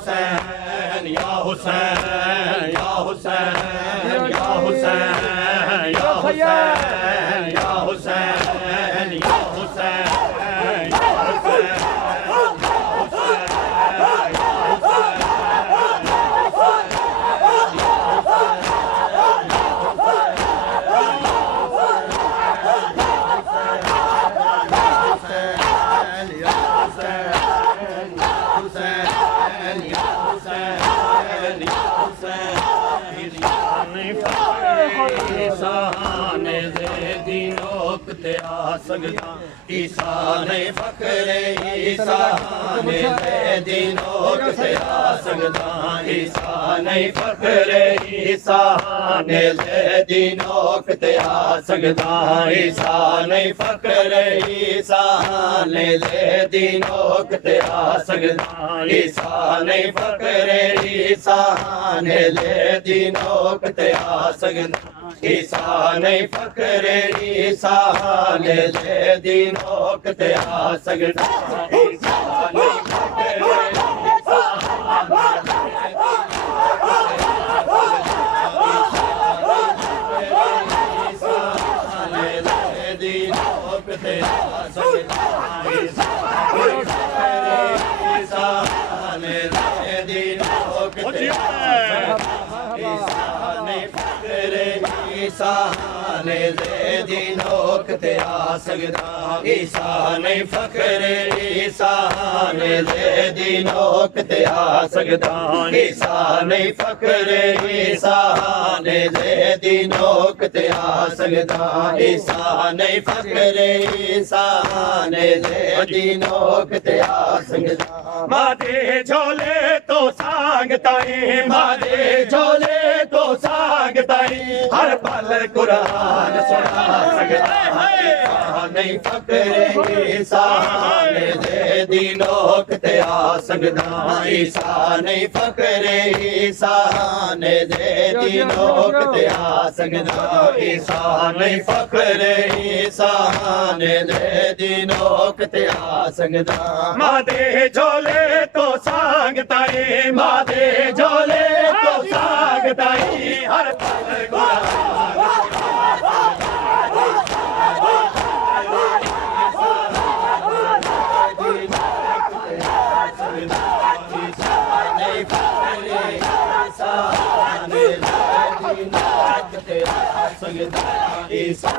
हुसैन या हुसैन या हुसैन या हुसैन या हुसैन या हुसैन या हुसैन या सकदा ईसा नहीं फकरे ईसा ने दीनों के आ सकदा ईसा नहीं फकरे ईसा ने दीनों के आ सकदा ईसा नहीं फकरे ईसा ने दीनों के आ सकदा ईसा नहीं फकरे ईसा ने दीनों के आ सकदा ईसा नहीं फकरे ईसा ने दीनों के आ सकदा ईसा नहीं फकरे ईसा ने दीनों के आ सकदा ईसा नहीं फकरे ईसा ने दीनों के आ सकदा ईसा नहीं फकरे ईसा ने दीनों के आ सकदा ईसा नहीं फकरे ईसा ने दीनों के आ सकदा मादे झोले तो सांगताई मादे झोले तो सांगताई हर पल कुरान सुना सकता है नहीं फकरे ईसा ने दीनों के आ सकदा ईसा नहीं फकरे ईसा ने दीनों के आ सकदा ईसा नहीं फकरे ईसा ने दीनों के आ सकदा मादे झोले तो सांगताई मादे झोले तो सांगताई हर पल कुरान ईसा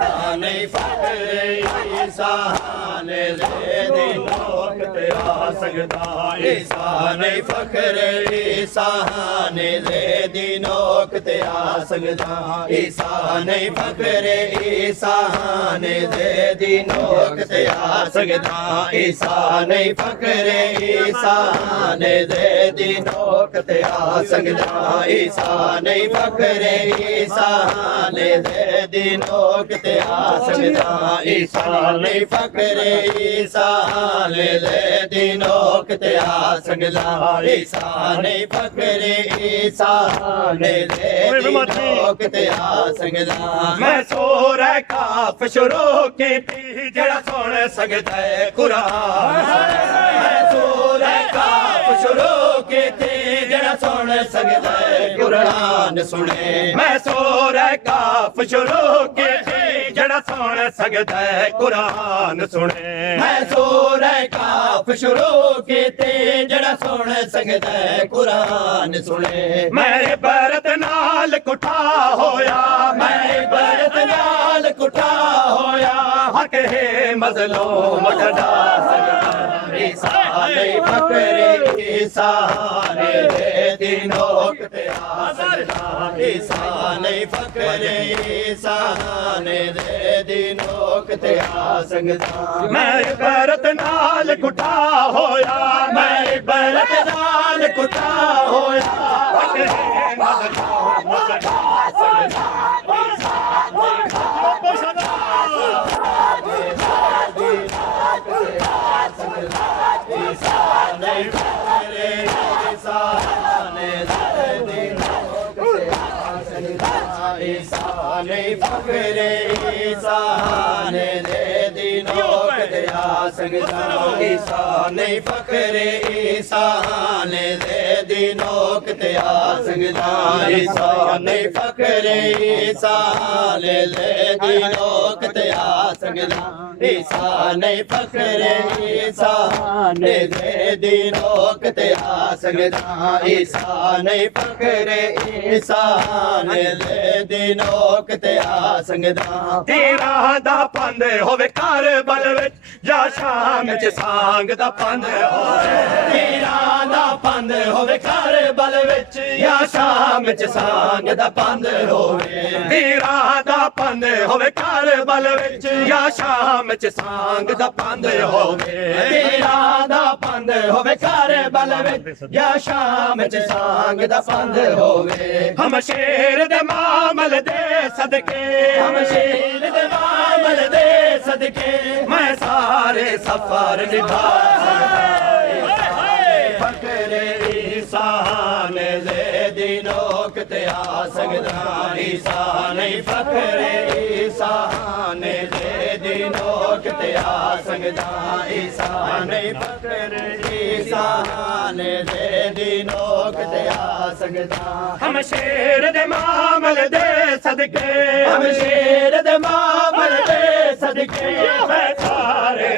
नहीं फकरे ईसा ने दीनों के आ सकदा ईसा नहीं फकरे ईसा ने दीनों के आ सकदा ईसा नहीं फकरे ईसा ने दीनों के आ सकदा ईसा नहीं फकरे ईसा ने दीनों के आ सकदा ईसा नहीं फकरे ईसा ने दीनों के आ सकदा ईसा नहीं फकरे ईसा ने दीनों के आ सकदा ईसा नहीं फकरे ईसा ने दीनों के आ सकदा मैं सूरह काफ शुरू की थी जड़ा सुन सकदा है कुरान मैं सूरह काफ शुरू की थी जड़ा सुन सकदा है कुरान सुने मैं सूरह काफ शुरू की थी जड़ा सुन सकदा है कुरान सुने मैं सूरह काफ शुरू की थी जड़ा सुन सकदा है कुरान सुने मैं बरत नाल कुठा होया मैं बरत नाल कुठा होया हक है मजलूम कदा सकदा ईसा नहीं फकरे ईसा ने दीनों के आ सकदा ईसा नहीं फकरे ईसा ने दीनों के आ सकदा मैं बरत नाल कुठा होया मैं बरत नाल कुठा होया हक है मजलूम कदा सकदा ईसा नहीं फकरे ईसा ने दीनों के आ सकदा ईसा नहीं फकरे ईसा ने दी नोक ते आ संगदा ईसा नहीं फखरे ईसा ले दी नोक ते आ संगदा ईसा नहीं फखरे ईसा ले दी नोक ते आ संगदा ईसा नहीं फखरे ईसा ले दी नोक ते आ संगदा तेरा दा पंद होवे करबल विच या शाम च सांग दा पंद होवे तेरा दा पंद होवे करबल विच या शाम च सांग दा पंद होवे तेरा दा पंद होवे करबल विच या शाम च सांग दा पंद होवे तेरा दा पंद होवे करबल विच या शाम च सांग दा पंद होवे हम शेर दे मामल दे सदके हम शेर दे मामल दे सदके मैं सारे सफर निभा फखरे ईसा ने ले दी नोक ते आ संगदा ईसा नहीं फखरे ईसा ने ले दी नोक ते आ संगदा ईसा नहीं फखरे ईसा ने ले दी नोक ते आ संगदा हम शेर दे मामल दे सदके हम शेर दे मामल दे सदके मैं सारे